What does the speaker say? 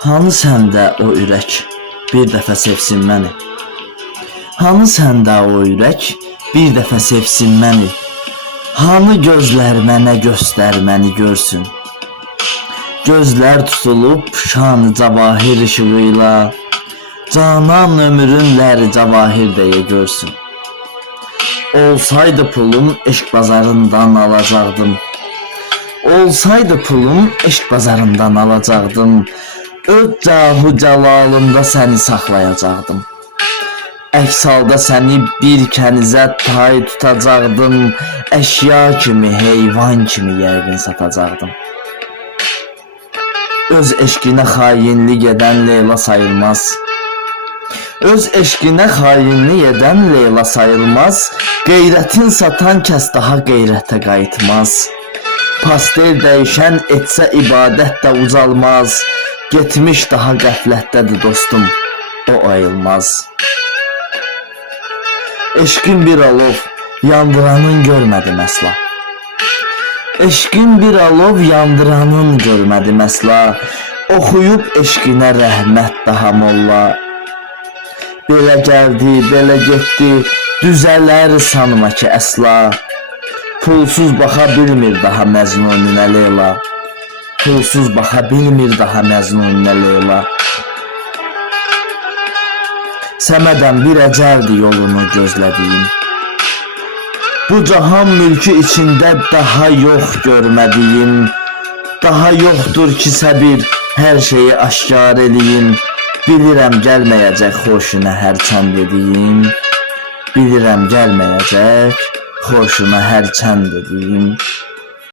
Hanı səndə o ürək bir dəfə sevsin məni? Hanı səndə o ürək bir dəfə sevsin məni? Hanı gözlər mənə göstərməni görsün? Gözlər tutulub şanı cavahir ışığıyla, canan ömrünlər cavahir deyə görsün. Olsaydı pulum eşq bazarından alacaqdım. Olsaydı pulum eşq bazarından alacaqdım. Öz cahu cəlalımda səni saxlayacaqdım. Əks halda səni bir kənizə tay tutacaqdım. Əşya kimi, heyvan kimi yəqin satacaqdım. Öz eşqinə xainlik edən Leyla sayılmaz. Öz eşqinə xainlik edən Leyla sayılmaz. Qeyrətin satan kəs daha qeyrətə qayıtmaz. Pastel dəyişən etsə ibadət də ucalmaz. Getmiş daha qəflətdədir dostum, o ayılmaz. Eşqin bir alov, yandıranın görmədim əsla. Eşqin bir alov, yandıranın görmədim əsla. Oxuyub eşqinə rəhmət daha molla. Belə gəldi, belə getdi, düzələr sanma ki əsla. Pulsuz baxa bilmir daha Məcnunə Leyla. Pulsuz baxa bilmir daha Məcnunə Leyla. Səmədən bir əcəldi yolunu gözlədiyim. Bu cahan mülkü içində daha yox görmədiyim. Daha yoxdur ki səbir, hər şeyi aşkar eləyim. Bilirəm gəlməyəcək xoşuna hərçənd dediyim. Bilirəm gəlməyəcək xoşuna hərçənd dediyim.